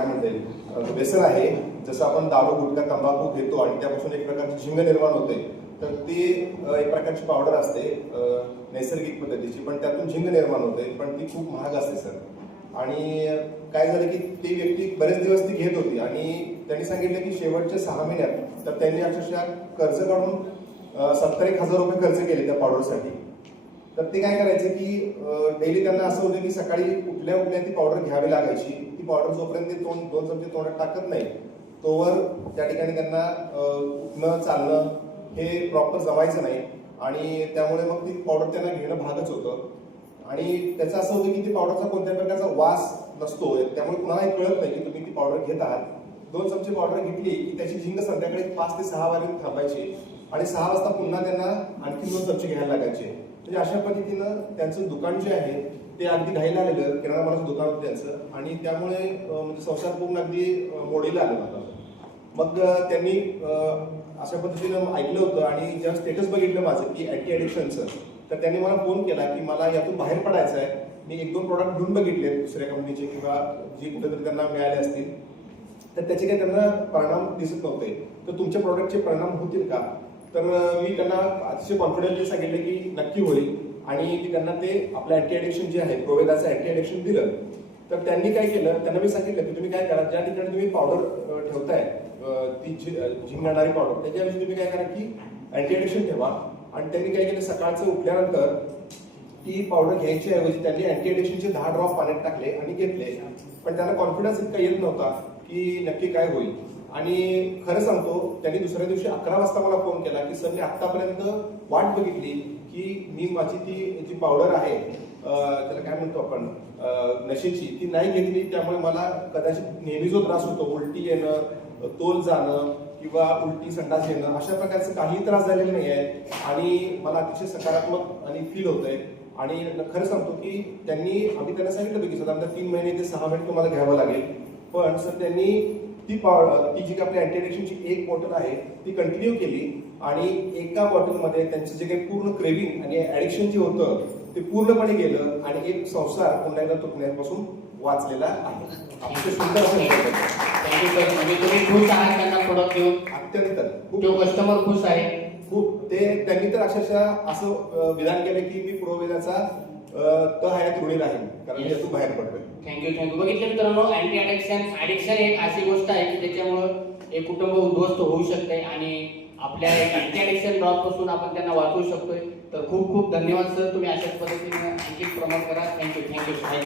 काय म्हणते व्यसन आहे, जसं आपण दारू गुटखा तंबाखू घेतो आणि त्यापासून एक प्रकारची झिंग निर्माण होते, तर ती एक प्रकारची पावडर असते नैसर्गिक पद्धतीची, पण त्यातून झिंग निर्माण होते, पण ती खूप महाग असते सर. आणि काय झालं की ती व्यक्ती बरेच दिवस ती घेत होती आणि त्यांनी सांगितलं की शेवटच्या 6 महिन्यात तर त्यांनी अक्षरशः कर्ज काढून 70,000 रुपये खर्च केले त्या पावडरसाठी. तर ते काय करायचे की डेली त्यांना असं होतं की सकाळी उठल्या उठल्या ती पावडर घ्यावी लागायची. ती पावडर जोपर्यंत ते 2 चमचे तोंडात टाकत नाही तोवर त्या ठिकाणी त्यांना उठणं चालणं हे प्रॉपर जमायचं नाही आणि त्यामुळे मग ती पावडर त्यांना घेणं भागच होतं. आणि त्याचं असं होतं की ती पावडरचा कोणत्या प्रकारचा वास नसतो, त्यामुळे कुणालाही कळत नाही की तुम्ही ती पावडर घेत आहात. 2 चमचे पावडर घेतली की त्याची झिंग संध्याकाळी 5 ते 6 वाजेपर्यंत थांबायची आणि 6 वाजता पुन्हा त्यांना आणखी 2 चमचे घ्यायला लागायचे. म्हणजे अशा पद्धतीनं त्यांचं दुकान जे आहे ते अगदी घाईला आलेलं, किराणा मालाचं दुकान होतं त्यांचं, आणि त्यामुळे म्हणजे संसार पूर्ण अगदी मोडीला आलेला होता. मग त्यांनी अशा पद्धतीनं ऐकलं होतं आणि जेव्हा स्टेटस बघितलं माझं की अँटी ॲडिक्शनचं, तर त्यांनी मला फोन केला की मला यातून बाहेर पडायचं आहे. मी 1-2 प्रॉडक्ट घेऊन बघितले दुसऱ्या कंपनीचे किंवा जे कुठेतरी त्यांना मिळाले असतील, तर त्याचे काही त्यांना परिणाम दिसत नव्हते. तर तुमच्या प्रॉडक्टचे परिणाम होतील का? तर मी त्यांना अतिशय कॉन्फिडंटली सांगितलं की नक्की होईल. आणि मी त्यांना ते आपलं अँटी ॲडिक्शन जे आहे प्रोवेदाचं अँटी ॲडिक्शन दिलं. तर त्यांनी काय केलं, त्यांना मी सांगितलं की तुम्ही काय करा, ज्या ठिकाणी तुम्ही पावडर ठेवताय ती झिंगणारी पावडर, त्याच्याऐवजी तुम्ही काय करा की अँटी ॲडिक्शन ठेवा. आणि त्यांनी काय केलं, सकाळचं उठल्यानंतर ती पावडर घ्यायची ऐवजी त्यांनी अँटी ॲडिक्शनचे 10 ड्रॉप पाण्यात टाकले आणि घेतले. पण त्यांना कॉन्फिडन्स इतका येत नव्हता की नक्की काय होईल. आणि खरं सांगतो, त्यांनी दुसऱ्या दिवशी 11 वाजता मला फोन केला की सर मी आतापर्यंत वाट बघितली की मी माझी ती जी पावडर आहे त्याला काय म्हणतो आपण नशेची, ती नाही घेतली, त्यामुळे मला कदाचित नेहमी जो त्रास होतो उलटी येणं, तोल जाणं किंवा उलटी संडास येणं, अशा प्रकारचं काही त्रास झालेला नाही आहे आणि मला अतिशय सकारात्मक आणि फील होतंय. आणि खरं सांगतो की आम्ही त्यांना सांगितलं की साधारणतः 3 महिने ते 6 महिने तुम्हाला घ्यावं लागेल. पण सर त्यांनी ती जी काही आपली अँटी ॲडिक्शनची 1 बॉटल आहे ती कंटिन्यू केली आणि एका बॉटलमध्ये त्यांचं जे काही पूर्ण क्रेविंग आणि ॲडिक्शन जे होतं ते पूर्णपणे गेलं आणि एक संसार पुन्हा एकदा तुटण्यापासून वाचलेला आहे. अतिशय सुंदर असं थँक्यू सर. म्हणजे तुम्ही खुश आहात त्यांना प्रोडक्ट देऊन? अत्यंत तो कस्टमर खुश आहे खूप. त्यांनी तर अक्षरशः असं विधान केलं की मी प्रोवेदाचा हयात ऋणी राहील, कारण मी यातून बाहेर पडतोय. थँक्यू. बघितलं मित्रांनो, अँटी ॲडिक्शन एक अशी गोष्ट आहे की त्याच्यामुळं एक कुटुंब उद्ध्वस्त होऊ शकते आणि आपल्या अँटी ॲडिक्शन ड्रॉप पासून आपण त्यांना वाचवू शकतोय. तर खूप खूप धन्यवाद सर, तुम्ही अशाच पद्धतीने आणखी प्रमोट करा. थँक्यू.